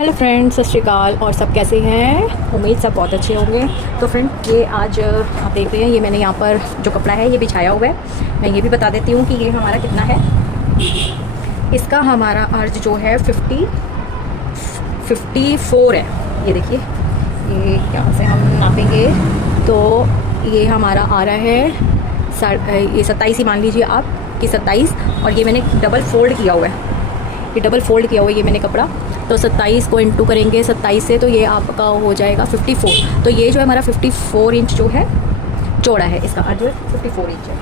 Hello friends, सत श्री अकाल। और सब कैसे हैं? उम्मीद सब बहुत अच्छे होंगे। तो फ्रेंड, ये आज आप देख रहे हैं, ये मैंने यहाँ पर जो कपड़ा है ये बिछाया हुआ है। मैं ये भी बता देती हूँ कि ये हमारा कितना है। इसका हमारा अर्ज जो है 54 है। ये देखिए, ये यहाँ से हम नापेंगे तो ये हमारा आ रहा है ये 27 ही मान लीजिए आप कि 27। और ये मैंने डबल फोल्ड किया हुआ है, ये डबल फोल्ड किया हुआ है ये मैंने कपड़ा। तो 27 को इंटू करेंगे 27 से, तो ये आपका हो जाएगा 54। तो ये जो है हमारा 54 इंच जो है चौड़ा है, इसका अर्ज जो है 54 इंच है।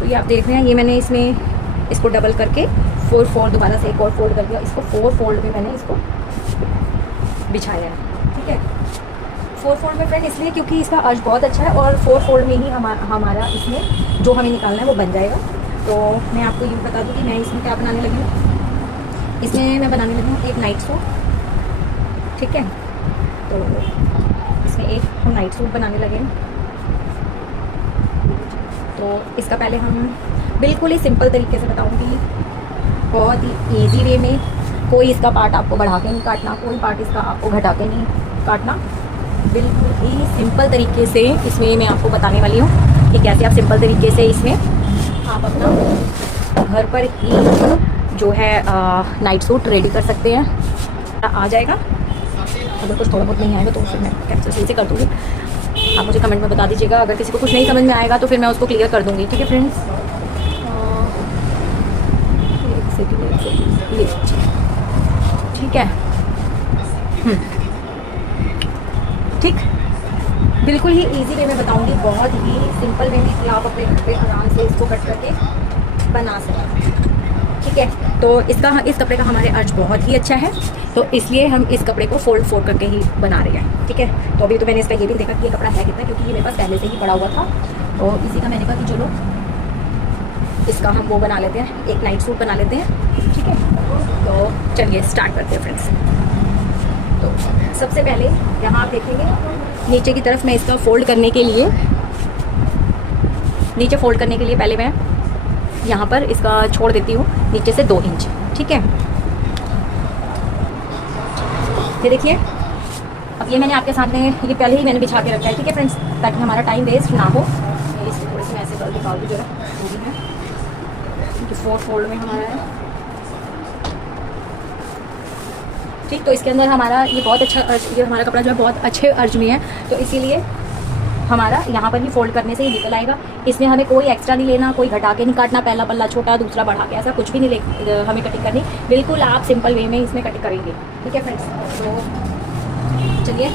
तो ये आप देख रहे हैं, ये मैंने इसमें इसको डबल करके 4 फोल्ड दोबारा से एक और फोल्ड कर दिया। इसको 4 फोल्ड में मैंने इसको बिछाया है। ठीक है, 4 फोल्ड में फ्रेंड इसलिए क्योंकि इसका अर्ज बहुत अच्छा है और 4 फोल्ड में ही हमारा इसमें जो हमें निकालना है वो बन जाएगा। तो मैं आपको ये बता दूँ कि मैं इसमें क्या बनाने लगी हूँ। इसमें मैं बनाने लगी हूँ एक नाइट सूट। ठीक है, तो इसमें एक हम नाइट सूट बनाने लगे हैं। तो इसका पहले हम बिल्कुल ही सिंपल तरीके से बताऊंगी, बहुत ही इजी वे में। कोई इसका पार्ट आपको बढ़ा के नहीं काटना, कोई पार्ट इसका आपको घटा के नहीं काटना। बिल्कुल ही सिंपल तरीके से इसमें मैं आपको बताने वाली हूँ कि कैसे आप सिंपल तरीके से इसमें आप अपना घर पर ही जो है नाइट सूट रेडी कर सकते हैं। आ जाएगा, अगर कुछ थोड़ा बहुत नहीं आएगा तो फिर मैं कैप्चर सही से कर दूँगी। आप मुझे कमेंट में बता दीजिएगा, अगर किसी को कुछ नहीं समझ में आएगा तो फिर मैं उसको क्लियर कर दूँगी। ठीक है फ्रेंड्स, ये ठीक है। ठीक, बिल्कुल ही इजी वे में बताऊँगी, बहुत ही सिंपल वे में कि आप अपने घर पे आराम से इसको कट करके बना सकें। ठीक है, तो इस कपड़े का हमारे अर्ज बहुत ही अच्छा है, तो इसलिए हम इस कपड़े को फोल्ड करके ही बना रहे हैं। ठीक है, तो अभी तो मैंने इसका ये भी देखा कि ये कपड़ा है कितना, क्योंकि ये मेरे पास पहले से ही पड़ा हुआ था। तो इसी का मैंने कहा कि चलो इसका हम वो बना लेते हैं, एक नाइट सूट बना लेते हैं। ठीक है, तो चलिए स्टार्ट करते हैं फ्रेंड्स। तो सबसे पहले यहाँ आप देखेंगे नीचे की तरफ मैं इसका फोल्ड करने के लिए, नीचे फोल्ड करने के लिए पहले मैं यहाँ पर इसका छोड़ देती हूँ नीचे से 2 इंच। ठीक है, ये देखिए, अब ये मैंने आपके सामने ये पहले ही मैंने बिछा के रखा है। ठीक है फ्रेंड्स, ताकि हमारा टाइम वेस्ट ना हो। इसको थोड़ी सी मैं ऐसे कर दिखा दूँ जरा, वो भी है क्योंकि 4 फोल्ड में हमारा है। ठीक, तो इसके अंदर हमारा ये बहुत अच्छा अर्ज, ये हमारा कपड़ा जो है बहुत अच्छे अर्ज में है, तो इसीलिए हमारा यहाँ पर भी फोल्ड करने से ही निकल आएगा। इसमें हमें कोई एक्स्ट्रा नहीं लेना, कोई घटा के नहीं काटना, पहला पल्ला छोटा दूसरा बढ़ा के, ऐसा कुछ भी नहीं हमें कटिंग करनी। बिल्कुल आप सिंपल वे में इसमें कटिंग करेंगे। ठीक है फ्रेंड्स, तो चलिए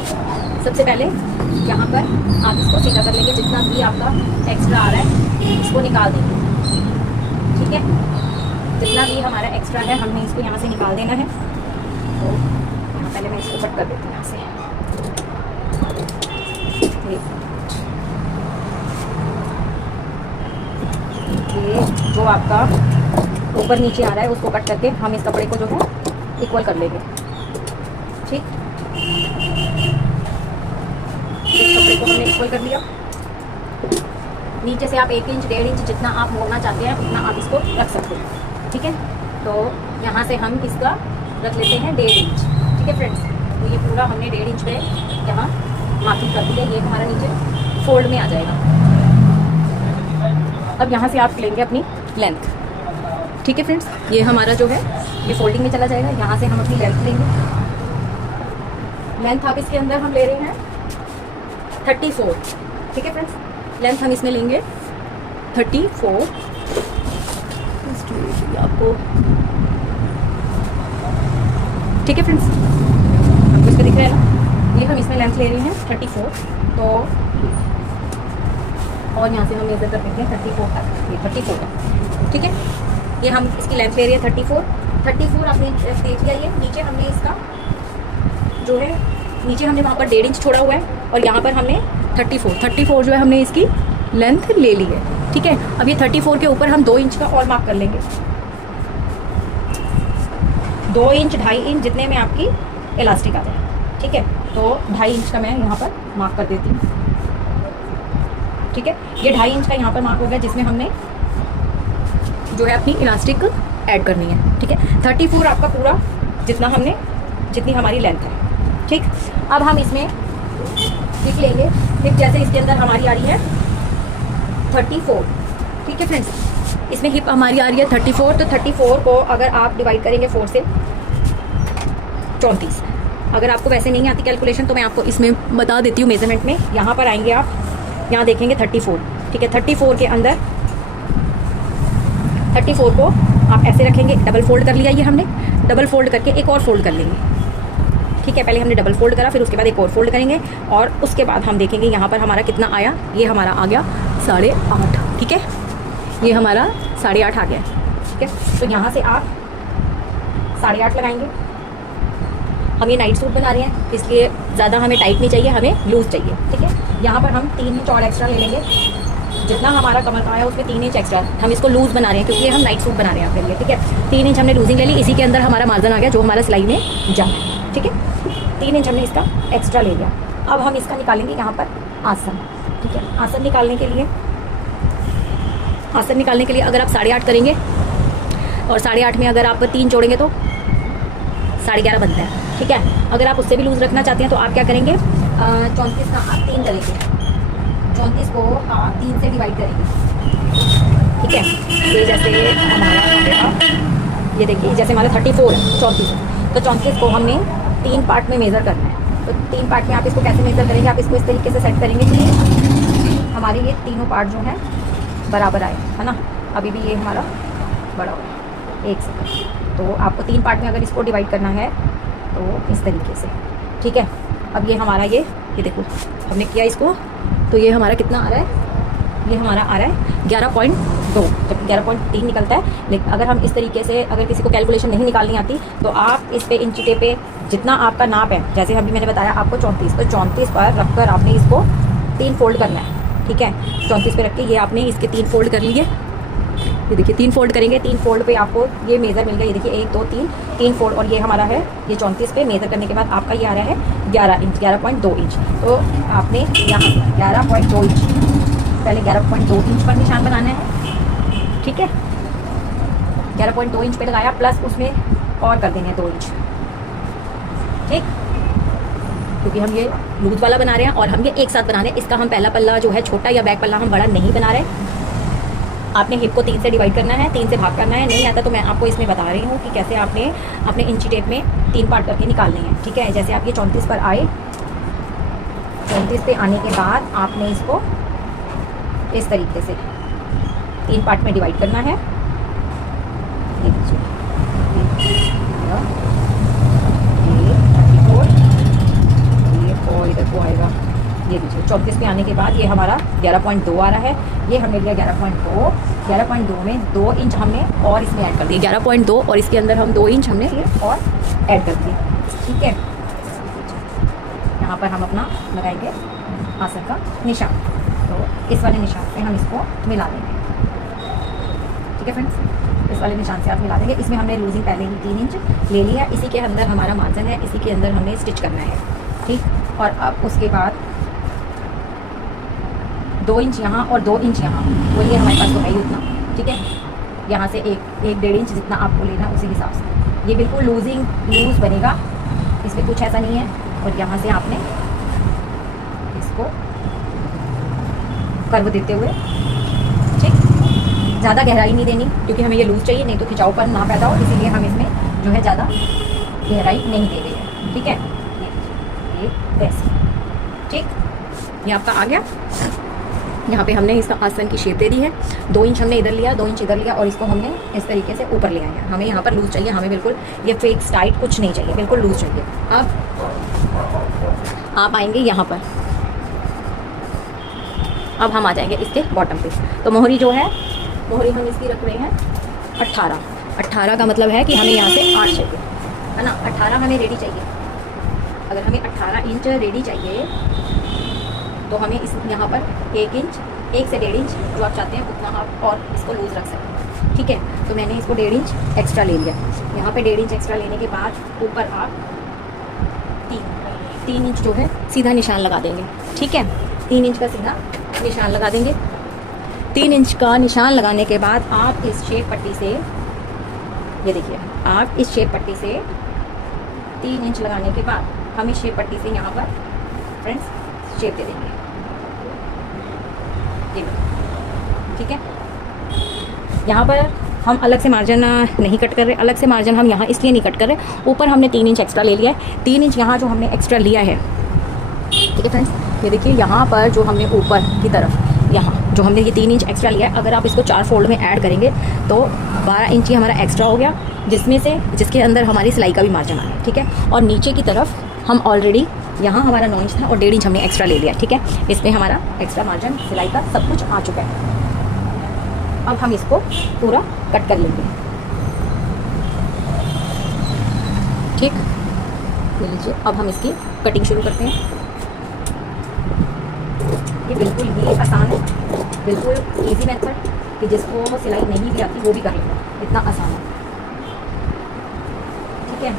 सबसे पहले यहाँ पर आप इसको सीधा कर लेंगे, जितना भी आपका एक्स्ट्रा आ रहा है इसको निकाल देंगे। ठीक है, जितना भी हमारा एक्स्ट्रा है हमने इसको यहाँ से निकाल देना है। तो यहाँ पहले मैं इसको कट कर देती हूँ यहाँ से। ये जो आपका ऊपर नीचे आ रहा है उसको कट करके हम इस कपड़े को जो है इक्वल कर लेंगे। ठीक, इस कपड़े को हमने इक्वल कर लिया। नीचे से आप 1 इंच 1.5 इंच जितना आप मोड़ना चाहते हैं उतना आप इसको रख सकते हैं। ठीक है, तो यहाँ से हम इसका रख लेते हैं 1.5 इंच। ठीक है फ्रेंड्स, तो ये पूरा हमने 1.5 इंच पे यहाँ मार्किंग कर दी है। ये हमारा नीचे फोल्ड में आ जाएगा। अब यहाँ से आप लेंगे अपनी लेंथ। ठीक है फ्रेंड्स, ये हमारा जो है ये फोल्डिंग में चला जाएगा। यहाँ से हम अपनी लेंथ लेंगे। लेंथ आप इसके अंदर हम ले रहे हैं 34। ठीक है फ्रेंड्स, लेंथ हम इसमें लेंगे 34। आपको ठीक है फ्रेंड्स, आपको इसका दिख रहा है ना, ये हम इसमें लेंथ ले रहे हैं 34। तो और यहाँ से हम मेजर कर देंगे 34 तक, ये 34 है। ठीक है, ये हम इसकी लेंथ ले रहे हैं 34 आपने देख लिया। ये नीचे हमने इसका जो है, नीचे हमने वहाँ पर 1.5 इंच छोड़ा हुआ है और यहाँ पर हमने 34 जो है हमने इसकी लेंथ ले ली है। ठीक है, अब ये 34 के ऊपर हम 2 इंच का और मार्क कर लेंगे। 2 इंच 2.5 इंच जितने में आपकी इलास्टिक आ जाए। ठीक है, तो 2.5 इंच का मैं यहाँ पर मार्क कर देती हूँ। ठीक है, ये 2.5 इंच का यहाँ पर मार्क हो गया, जिसमें हमने जो है अपनी इलास्टिक ऐड करनी है। ठीक है, 34 आपका पूरा जितना हमने जितनी हमारी लेंथ है। ठीक, अब हम इसमें हिप लेंगे। हिप जैसे इसके अंदर हमारी आ रही है 34। ठीक है फ्रेंड्स, इसमें हिप हमारी आ रही है 34। तो 34 को अगर आप डिवाइड करेंगे 4 से 34। अगर आपको वैसे नहीं आती कैलकुलेशन तो मैं आपको इसमें बता देती हूँ मेजरमेंट में। यहाँ पर आएंगे आप, यहाँ देखेंगे 34। ठीक है, 34 के अंदर 34 को आप ऐसे रखेंगे, डबल फोल्ड कर लिया ये हमने। डबल फोल्ड करके एक और फोल्ड कर लेंगे। ठीक है, पहले हमने डबल फोल्ड करा, फिर उसके बाद एक और फोल्ड करेंगे और उसके बाद हम देखेंगे यहाँ पर हमारा कितना आया। ये हमारा आ गया 8.5। ठीक है, ये हमारा 8.5 आ गया। ठीक है, तो यहाँ से आप 8.5 लगाएंगे। हम ये नाइट सूट बना रहे हैं इसलिए ज़्यादा हमें टाइट नहीं चाहिए, हमें लूज़ चाहिए। ठीक है, यहाँ पर हम 3 इंच और एक्स्ट्रा ले लेंगे। जितना हमारा कमर का आया उसमें 3 इंच एक्स्ट्रा हम इसको लूज़ बना रहे हैं क्योंकि हम नाइट सूट बना रहे हैं अपने लिए। ठीक है, 3 इंच हमने लूजिंग ले ली, इसी के अंदर हमारा मार्जिन आ गया जो हमारा सिलाई में जाना है। ठीक है, 3 इंच हमने इसका एक्स्ट्रा ले लिया। अब हम इसका निकालेंगे यहाँ पर आसन। ठीक है, आसन निकालने के लिए अगर आप 8.5 करेंगे और 8.5 में अगर आप 3 जोड़ेंगे तो 11.5 बनता है। ठीक है, अगर आप उससे भी लूज़ रखना चाहते हैं तो आप क्या करेंगे, 34 का आप 3 करेंगे, 34 को आप 3 से डिवाइड करेंगे। ठीक है, ये जैसे हमारा ये देखिए जैसे हमारा 34 है 34, तो 34 को हमने 3 पार्ट में मेज़र करना है। तो 3 पार्ट में आप इसको कैसे मेज़र करेंगे, आप इसको इस तरीके से सेट करेंगे कि हमारे ये तीनों पार्ट जो हैं बराबर आए, है ना। अभी भी ये हमारा बड़ा हो 1 सेकंड। तो आपको 3 पार्ट में अगर इसको डिवाइड करना है तो इस तरीके से। ठीक है, अब ये हमारा ये देखो हमने किया इसको, तो ये हमारा कितना आ रहा है, ये हमारा आ रहा है 11.2, जब 11.3 निकलता है। लेकिन अगर हम इस तरीके से, अगर किसी को कैलकुलेशन नहीं निकालनी आती तो आप इस पे इंची टेप पे जितना आपका नाप है, जैसे अभी मैंने बताया आपको 34, तो 34 पर रखकर आपने इसको 3 फोल्ड करना है। ठीक है, 34 पे रख के ये आपने इसके 3 फोल्ड कर लिए। ये देखिए 3 फोल्ड करेंगे, 3 फोल्ड पे आपको ये मेज़र मिल गया। ये देखिए 1 2 3 फोल्ड, और ये हमारा है ये 34 पे मेज़र करने के बाद आपका ये आ रहा है 11 इंच, 11.2 इंच। तो आपने यहाँ 11.2 इंच, पहले 11.2 इंच पर निशान बनाना है। ठीक है, 11.2 इंच पे लगाया, प्लस उसमें और कर देंगे 2 इंच। ठीक, क्योंकि हम ये लूज वाला बना रहे हैं और हम ये एक साथ बना रहे हैं। इसका हम पहला पल्ला जो है छोटा या बैक पल्ला हम बड़ा नहीं बना रहे। आपने हिप को 3 से डिवाइड करना है, 3 से भाग करना है। नहीं आता तो मैं आपको इसमें बता रही हूँ कि कैसे आपने अपने इंची टेप में 3 पार्ट करके निकालने हैं। ठीक है, जैसे आप ये 34 पर आए, 34 पे आने के बाद आपने इसको इस तरीके से 3 पार्ट में डिवाइड करना है। ये देखिए, इधर को आएगा। ये देखिए 34 पे आने के बाद ये हमारा 11.2 आ रहा है। ये हमने लिया 11.2 में 2 इंच हमने और इसमें ऐड कर दिए, 11.2 और इसके अंदर हम 2 इंच हमने और ऐड कर दिए। ठीक है, यहाँ पर हम अपना लगाएंगे आसन का निशान। तो इस वाले निशान से हम इसको मिला देंगे। ठीक है फ्रेंड्स, इस वाले निशान से आप मिला देंगे। इसमें हमने लूजिंग पहले ही 3 इंच ले लिया, इसी के अंदर हमारा मार्जिन है, इसी के अंदर हमने स्टिच करना है। ठीक, और अब उसके बाद 2 इंच यहाँ और 2 इंच यहाँ, वो ये हमारे पास तो है ही उतना। ठीक है, यहाँ से 1-1.5 इंच जितना आपको लेना उसी हिसाब से। ये बिल्कुल लूज़ बनेगा, इसमें कुछ ऐसा नहीं है। और यहाँ से आपने इसको कर्व देते हुए, ठीक, ज़्यादा गहराई नहीं देनी क्योंकि हमें ये लूज़ चाहिए, नहीं तो खिंचावपन ना पैदा हो, इसीलिए हम इसमें जो है ज़्यादा गहराई नहीं दे रहे हैं। ठीक है, ये वैसे। ठीक, ये आपका आ गया। यहाँ पे हमने इसका आसन की शेप दे दी है। 2 इंच हमने इधर लिया, 2 इंच इधर लिया और इसको हमने इस तरीके से ऊपर ले आया। हमें यहाँ पर लूज़ चाहिए, हमें बिल्कुल ये फिक्स टाइट कुछ नहीं चाहिए, बिल्कुल लूज़ चाहिए। अब आप आएंगे यहाँ पर, अब हम आ जाएंगे इसके बॉटम पे। तो मोहरी जो है, मोहरी हम इसकी रख रहे हैं 18 का मतलब है कि हमें यहाँ से 8 चाहिए, है ना। 18 हमें रेडी चाहिए। अगर हमें 18 इंच रेडी चाहिए तो हमें इस यहाँ पर 1 इंच, 1 से 1.5 इंच जो आप चाहते हैं उतना आप और इसको लूज़ रख सकते हैं। ठीक है, तो मैंने इसको 1.5 इंच एक्स्ट्रा ले लिया। यहाँ पे 1.5 इंच एक्स्ट्रा लेने के बाद ऊपर आप 3 इंच जो है सीधा निशान लगा देंगे। ठीक है, 3 इंच का सीधा निशान लगा देंगे। 3 इंच का निशान लगाने के बाद आप इस शेप पट्टी से, ये देखिए, आप इस शेप पट्टी से 3 इंच लगाने के बाद हम इस शेप पट्टी से यहाँ पर फ्रेंड्स शेप दे देंगे, ठीक है। यहाँ पर हम अलग से मार्जिन नहीं कट कर रहे, अलग से मार्जिन हम यहाँ इसलिए नहीं कट कर रहे, ऊपर हमने 3 इंच एक्स्ट्रा ले लिया है। 3 इंच यहाँ जो हमने एक्स्ट्रा लिया है, ठीक है फ्रेंड्स। ये देखिए यहाँ पर जो हमने ऊपर की तरफ यहाँ जो हमने ये 3 इंच एक्स्ट्रा लिया है, अगर आप इसको 4 फोल्ड में ऐड करेंगे तो 12 इंच ही हमारा एक्स्ट्रा हो गया, जिसके अंदर हमारी सिलाई का भी मार्जिन आया, ठीक है। और नीचे की तरफ हम ऑलरेडी यहाँ हमारा 9 इंच था और 1.5 इंच हमने एक्स्ट्रा ले लिया, ठीक है। इसमें हमारा एक्स्ट्रा मार्जिन सिलाई का सब कुछ आ चुका है। अब हम इसको पूरा कट कर लेंगे, ठीक। ले लीजिए, अब हम इसकी कटिंग शुरू करते हैं। ये बिल्कुल ही आसान है, बिल्कुल इजी मेथड कि जिसको सिलाई नहीं भी आती वो भी कर लेगा, इतना आसान है, ठीक है।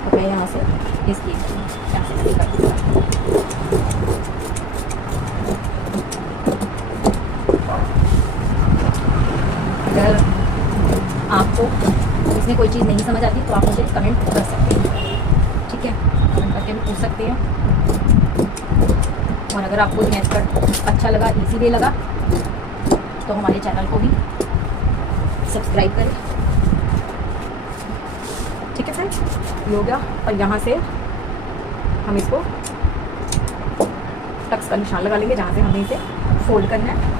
तो मैं यहाँ से इसकी यहाँ से कटिंग कर दूँगा। अगर आपको इसमें कोई चीज़ नहीं समझ आती तो आप मुझे कमेंट कर सकते हैं, ठीक है। कमेंट करके भी पूछ सकते हैं। और अगर आपको ये मेथड अच्छा लगा, इजी वे लगा, तो हमारे चैनल को भी सब्सक्राइब करें, ठीक है फ्रेंड्स। ये हो गया। और यहाँ से हम इसको टक्स का निशान लगा लेंगे जहाँ से हमने इसे फोल्ड करना है।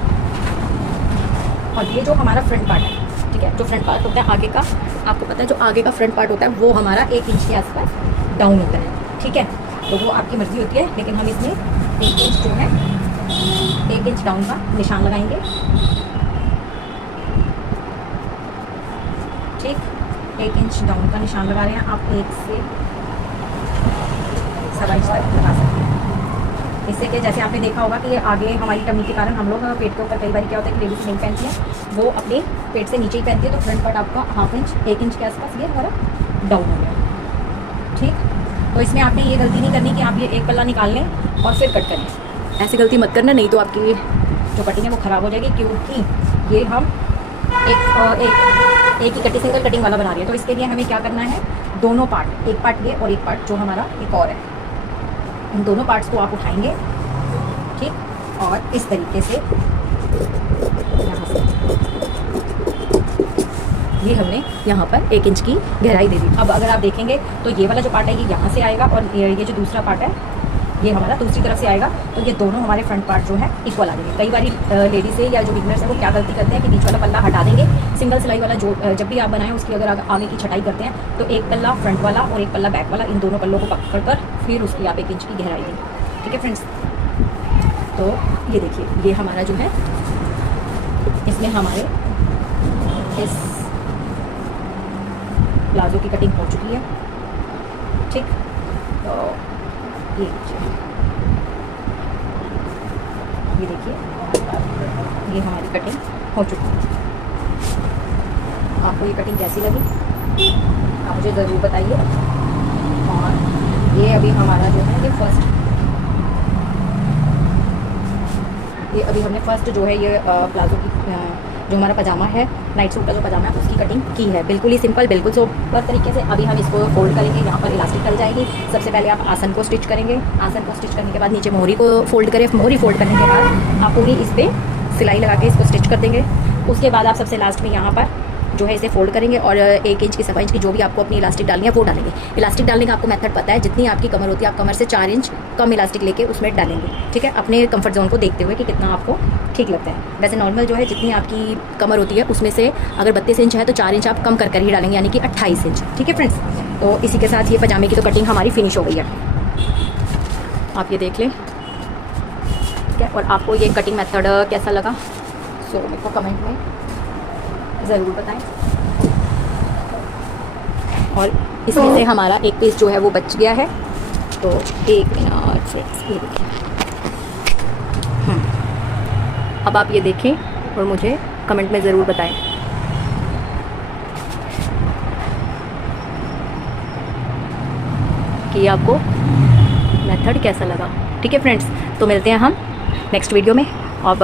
और ये जो हमारा फ्रंट पार्ट है, ठीक है, जो फ्रंट पार्ट होता है आगे का, आपको पता है जो आगे का फ्रंट पार्ट होता है वो हमारा 1 इंच के आसपास डाउन होता है, ठीक है। तो वो आपकी मर्जी होती है, लेकिन हम इसमें 1 इंच जो है 1 इंच डाउन का निशान लगाएंगे, ठीक। 1 इंच डाउन का निशान लगा रहे हैं आप, 1 से 7 इंच तक लगा सकते हैं। इससे कि जैसे आपने देखा होगा कि आगे हमारी टमी के कारण हम लोग पेट के ऊपर कई बार क्या होता है कि लेडीज नहीं पहनती है, वो अपने पेट से नीचे ही पहनती है, तो फ्रंट पार्ट आपका 1/2 इंच 1 इंच के आसपास ये हमारा डाउन हो गया, ठीक। तो इसमें आपने ये गलती नहीं करनी कि आप ये एक पल्ला निकाल लें और फिर कट करें, ऐसी गलती मत करना, नहीं तो आपकी जो कटिंग है वो ख़राब हो जाएगी, क्योंकि ये हम एक ही कटिंग सिंगल कटिंग वाला बना रही है। तो इसके लिए हमें क्या करना है, दोनों पार्ट, एक पार्ट ये और एक पार्ट जो हमारा एक और है, इन दोनों पार्ट्स को आप उठाएंगे, ठीक। और इस तरीके से यहाँ से ये हमने यहाँ पर 1 इंच की गहराई दे दी। अब अगर आप देखेंगे तो ये वाला जो पार्ट है ये यहाँ से आएगा और ये जो दूसरा पार्ट है ये हमारा दूसरी तरफ से आएगा, तो ये दोनों हमारे फ्रंट पार्ट जो है इक्वल आ जाएंगे। कई बार लेडीज़ है या जो बिगनर्स है वो क्या गलती करते हैं कि बीच वाला पल्ला हटा देंगे, सिंगल सिलाई वाला जो जब भी आप बनाएं उसकी अगर आगे की छटाई करते हैं तो एक पल्ला फ्रंट वाला और एक पल्ला बैक वाला, इन दोनों पल्लों को पकड़ कर फिर उसकी आप 1 इंच की गहराई दें, ठीक है फ्रेंड्स। तो ये देखिए, ये हमारा जो है इसमें हमारे इस प्लाजो की कटिंग हो चुकी है, ठीक। तो ये देखिए ये हमारी कटिंग हो चुकी है। आपको ये कटिंग कैसी लगी आप मुझे ज़रूर बताइए। और ये अभी हमारा जो है ये हमने फर्स्ट जो है ये प्लाजो की जो हमारा पजामा है, नाइट सूट का जो पजामा है उसकी कटिंग की है, बिल्कुल ही सिंपल, बिल्कुल सोबर तरीके से। अभी हम इसको फोल्ड करेंगे, यहाँ पर इलास्टिक डल जाएगी। सबसे पहले आप आसन को स्टिच करेंगे, आसन को स्टिच करने के बाद नीचे मोहरी को फोल्ड करें, मोहरी फोल्ड करने के बाद आप पूरी इस पर सिलाई लगा के इसको स्टिच कर देंगे। उसके बाद आप सबसे लास्ट में यहाँ पर जो है इसे फोल्ड करेंगे और 1 इंच की 7 इंच की जो भी आपको अपनी इलास्टिक डालनी है वो डालेंगे। इलास्टिक डालने का आपको मेथड पता है, जितनी आपकी कमर होती है आप कमर से 4 इंच कम इलास्टिक लेके उसमें डालेंगे, ठीक है, अपने कंफर्ट जोन को देखते हुए कि कितना आपको ठीक लगता है। वैसे नॉर्मल जो है जितनी आपकी कमर होती है उसमें से अगर 32 इंच है तो 4 इंच आप कम कर कर ही डालेंगे, यानी कि 28 इंच, ठीक है फ्रेंड्स। तो इसी के साथ ये पजामे की तो कटिंग हमारी फिनिश हो गई है, आप ये देख लें, ठीक है। और आपको ये कटिंग मेथड कैसा लगा सो मेरे को कमेंट में ज़रूर बताएं। और इसमें से हमारा एक पीस जो है वो बच गया है, तो 1 मिनट फ्रेंड्स ये देखिए। अब आप ये देखें और मुझे कमेंट में ज़रूर बताएं कि आपको मेथड कैसा लगा, ठीक है फ्रेंड्स। तो मिलते हैं हम नेक्स्ट वीडियो में। अब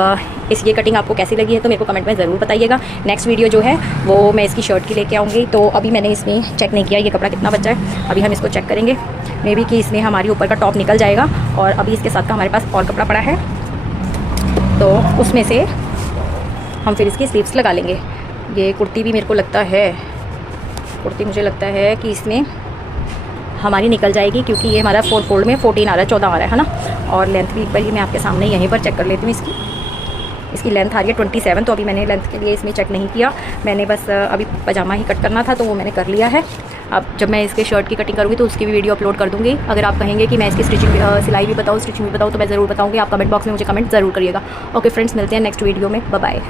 ये कटिंग आपको कैसी लगी है तो मेरे को कमेंट में ज़रूर बताइएगा। नेक्स्ट वीडियो जो है वो मैं इसकी शर्ट की लेके आऊँगी। तो अभी मैंने इसमें चेक नहीं किया ये कपड़ा कितना बचा है, अभी हम इसको चेक करेंगे। मे बी कि इसमें हमारी ऊपर का टॉप निकल जाएगा और अभी इसके साथ का हमारे पास और कपड़ा पड़ा है, तो उसमें से हम फिर इसकी स्लीव्स लगा लेंगे। ये कुर्ती भी मेरे को लगता है, कुर्ती मुझे लगता है कि इसमें हमारी निकल जाएगी, क्योंकि ये हमारा 4 फोल्ड में 14 आ रहा है, 14 आ रहा है ना। और लेंथ भी एक बार मैं आपके सामने यहीं पर चेक कर लेती हूँ। इसकी लेंथ आ रही है 27। तो अभी मैंने लेंथ के लिए इसमें चेक नहीं किया, मैंने बस अभी पजामा ही कट करना था तो वो मैंने कर लिया है। अब जब मैं इसके शर्ट की कटिंग करूँगी तो उसकी भी वीडियो अपलोड कर दूँगी। अगर आप कहेंगे कि मैं इसकी सिलाई भी बताऊँ, स्टिचिंग भी बताऊँ, तो मैं ज़रूर बताऊँगी। आप कमेंट बॉक्स में मुझे कमेंट ज़रूर करिएगा। ओके फ्रेंड्स, मिलते हैं नेक्स्ट वीडियो में। Bye bye.